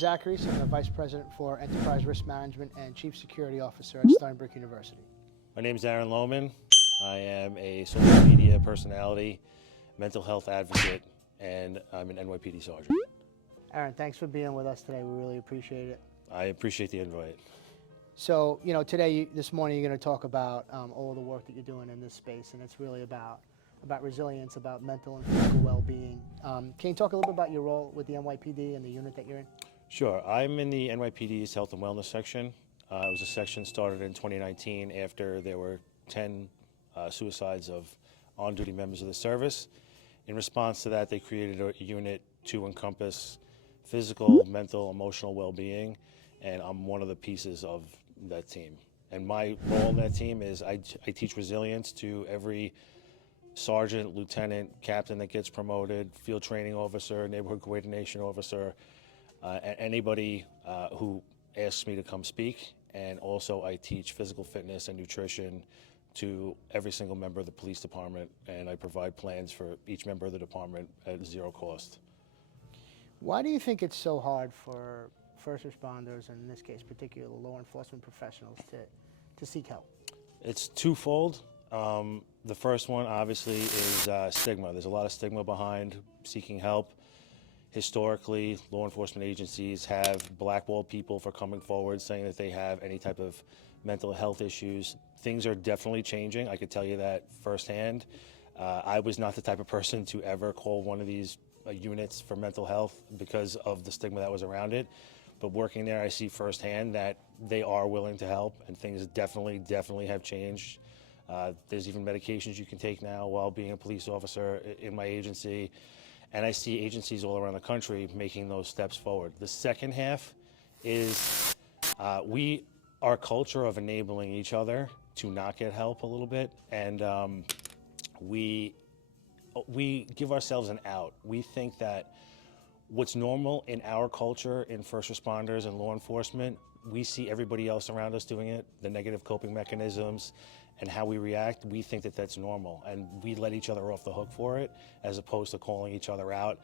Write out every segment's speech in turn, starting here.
Zacarese. I'm the Vice President for Enterprise Risk Management and Chief Security Officer at Stony Brook University. My name is Aaron Lohman. I am a social media personality, mental health advocate, and I'm an NYPD sergeant. Aaron, thanks for being with us today. We really appreciate it. I appreciate the invite. So, today, this morning, you're going to talk about all the work that you're doing in this space, and it's really about resilience, about mental and physical well-being. Can you talk a little bit about your role with the NYPD and the unit that you're in? Sure. I'm in the NYPD's Health and Wellness section. It was a section started in 2019 after there were 10 suicides of on-duty members of the service. In response to that, they created a unit to encompass physical, mental, emotional well-being, and I'm one of the pieces of that team. And my role in that team is I teach resilience to every sergeant, lieutenant, captain that gets promoted, field training officer, neighborhood coordination officer, anybody who asks me to come speak. And also I teach physical fitness and nutrition to every single member of the police department, and I provide plans for each member of the department at zero cost. Why do you think it's so hard for first responders, and in this case particularly law enforcement professionals, to seek help? It's twofold. The first one obviously is stigma. There's a lot of stigma behind seeking help. Historically, law enforcement agencies have blackballed people for coming forward saying that they have any type of mental health issues. Things are definitely changing. I could tell you that firsthand. I was not the type of person to ever call one of these units for mental health because of the stigma that was around it. But working there, I see firsthand that they are willing to help, and things definitely have changed. There's even medications you can take now while being a police officer in my agency. And I see agencies all around the country making those steps forward. The second half is our culture of enabling each other to not get help a little bit, and we give ourselves an out. We think that what's normal in our culture, in first responders and law enforcement, we see everybody else around us doing it, the negative coping mechanisms and how we react. We think that that's normal, and we let each other off the hook for it, as opposed to calling each other out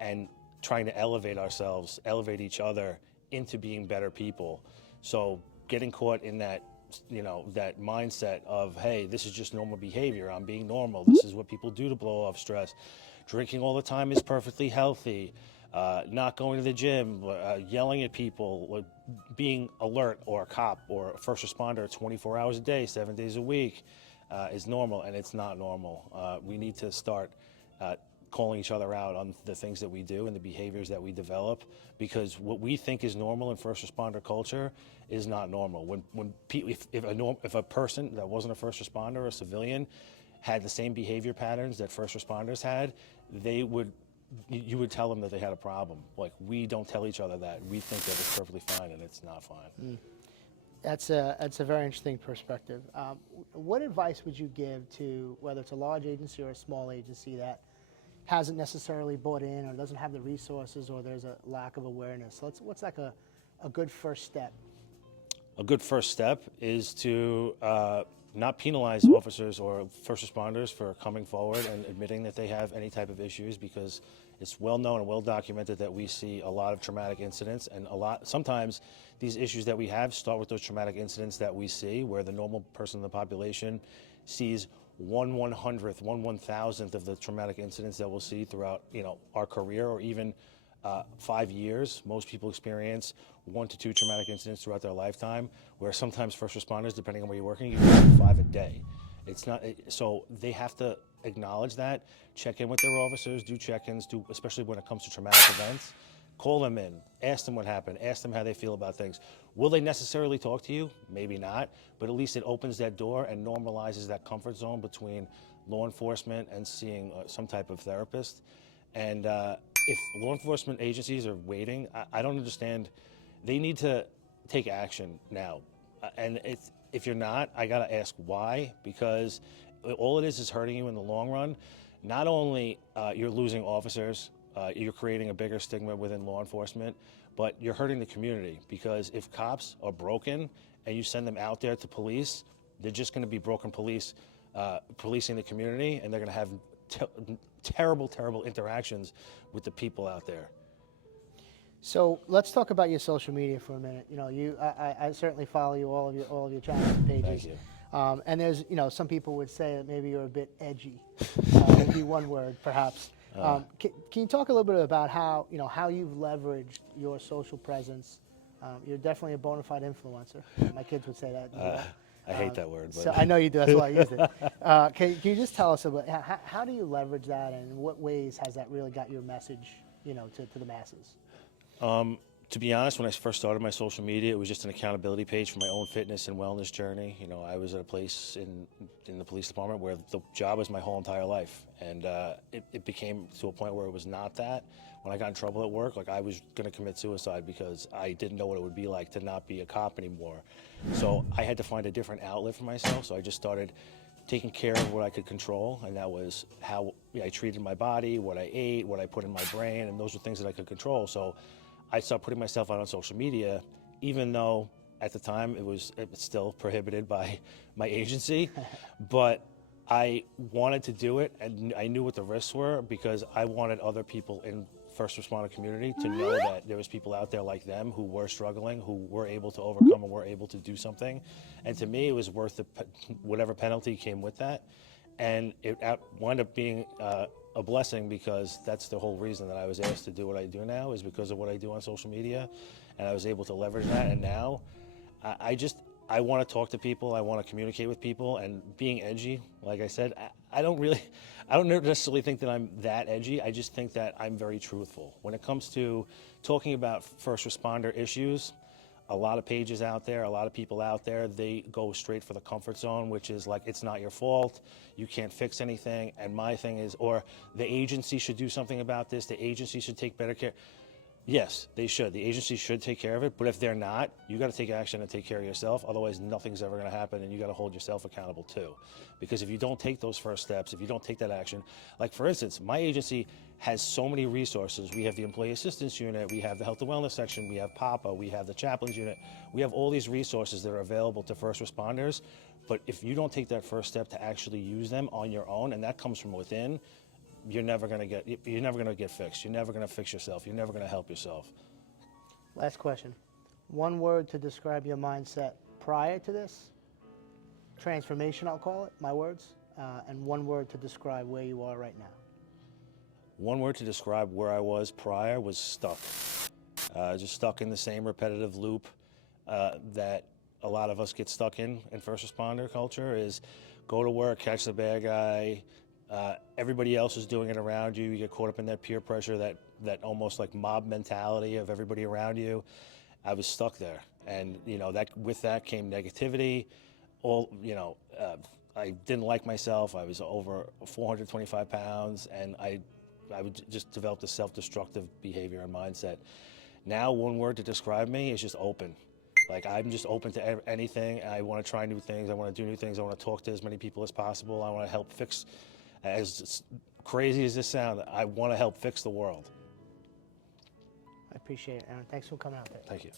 and trying to elevate ourselves, elevate each other into being better people. So getting caught in that, that mindset of, hey, this is just normal behavior, I'm being normal, this is what people do to blow off stress. Drinking all the time is perfectly healthy. Not going to the gym, yelling at people, being alert, or a cop or a first responder 24 hours a day, 7 days a week is normal, and it's not normal. We need to start calling each other out on the things that we do and the behaviors that we develop, because what we think is normal in first responder culture is not normal. If a person that wasn't a first responder or a civilian had the same behavior patterns that first responders had, you would tell them that they had a problem. Like, we don't tell each other that. We think that it's perfectly fine, and it's not fine. That's a very interesting perspective. What advice would you give to, whether it's a large agency or a small agency that hasn't necessarily bought in or doesn't have the resources, or there's a lack of awareness? What's like a good first step? A good first step is to not penalize officers or first responders for coming forward and admitting that they have any type of issues, because it's well known and well documented that we see a lot of traumatic incidents, and sometimes these issues that we have start with those traumatic incidents that we see, where the normal person in the population sees 1/100th, 1/1000th of the traumatic incidents that we'll see throughout our career, or even 5 years. Most people experience 1 to 2 traumatic incidents throughout their lifetime, where sometimes first responders, depending on where you're working, you can see 5 a day. So they have to acknowledge that, check in with their officers, do check-ins, especially when it comes to traumatic events. Call them in, ask them what happened, ask them how they feel about things. Will they necessarily talk to you? Maybe not, but at least it opens that door and normalizes that comfort zone between law enforcement and seeing some type of therapist. And if law enforcement agencies are waiting, I don't understand. They need to take action now. And if you're not, I gotta ask why, because all it is hurting you in the long run. Not only you're losing officers, you're creating a bigger stigma within law enforcement, but you're hurting the community, because if cops are broken and you send them out there to police, they're just gonna be broken police, policing the community, and they're gonna have terrible interactions with the people out there. So let's talk about your social media for a minute. You know, I certainly follow you, all of your channels and pages. Thank you. And there's, you know, some people would say that maybe you're a bit edgy. Would be one word, perhaps. Can you talk a little bit about how, you know, how you've leveraged your social presence? You're definitely a bona fide influencer. My kids would say that as well. I hate that word, but So I know you do. That's why I used it. Can you just tell us about how do you leverage that, and in what ways has that really got your message, you know, to the masses? To be honest, when I first started my social media, it was just an accountability page for my own fitness and wellness journey. You know, I was at a place in the police department where the job was my whole entire life, and it became to a point where it was not that. When I got in trouble at work, like I was going to commit suicide because I didn't know what it would be like to not be a cop anymore. So I had to find a different outlet for myself. So I just started taking care of what I could control, and that was how I treated my body, what I ate, what I put in my brain, and those were things that I could control. So I started putting myself out on social media, even though at the time it was still prohibited by my agency, but I wanted to do it, and I knew what the risks were because I wanted other people in first responder community to know that there was people out there like them who were struggling, who were able to overcome and were able to do something. And to me, it was worth whatever penalty came with that. And it wound up being a blessing, because that's the whole reason that I was asked to do what I do now, is because of what I do on social media. And I was able to leverage that. And now I want to talk to people. I want to communicate with people. And being edgy, like I said, I don't necessarily think that I'm that edgy. I just think that I'm very truthful. When it comes to talking about first responder issues, a lot of pages out there, a lot of people out there, they go straight for the comfort zone, which is like, it's not your fault, you can't fix anything. And my thing is, or the agency should do something about this, the agency should take better care. Yes, they should. The agency should take care of it, but if they're not, you got to take action and take care of yourself. Otherwise, nothing's ever going to happen, and you got to hold yourself accountable too. Because if you don't take those first steps, if you don't take that action, like for instance, my agency has so many resources. We have the Employee Assistance Unit, we have the Health and Wellness section, we have PAPA, we have the Chaplains Unit. We have all these resources that are available to first responders, but if you don't take that first step to actually use them on your own, and that comes from within, you're never going to get fixed. You're never going to fix yourself. You're never going to help yourself. Last question. One word to describe your mindset prior to this. Transformation, I'll call it, my words. And one word to describe where you are right now. One word to describe where I was prior was stuck. Just stuck in the same repetitive loop that a lot of us get stuck in first responder culture, is go to work, catch the bad guy. Everybody else is doing it around you. You get caught up in that peer pressure, that almost like mob mentality of everybody around you. I was stuck there, and you know, that with that came negativity. I didn't like myself. I was over 425 pounds, and I would just develop a self-destructive behavior and mindset. Now, one word to describe me is just open. Like, I'm just open to anything. I want to try new things. I want to do new things. I want to talk to as many people as possible. I want to help fix. As crazy as this sounds, I want to help fix the world. I appreciate it, Aaron. Thanks for coming out there. Thank you.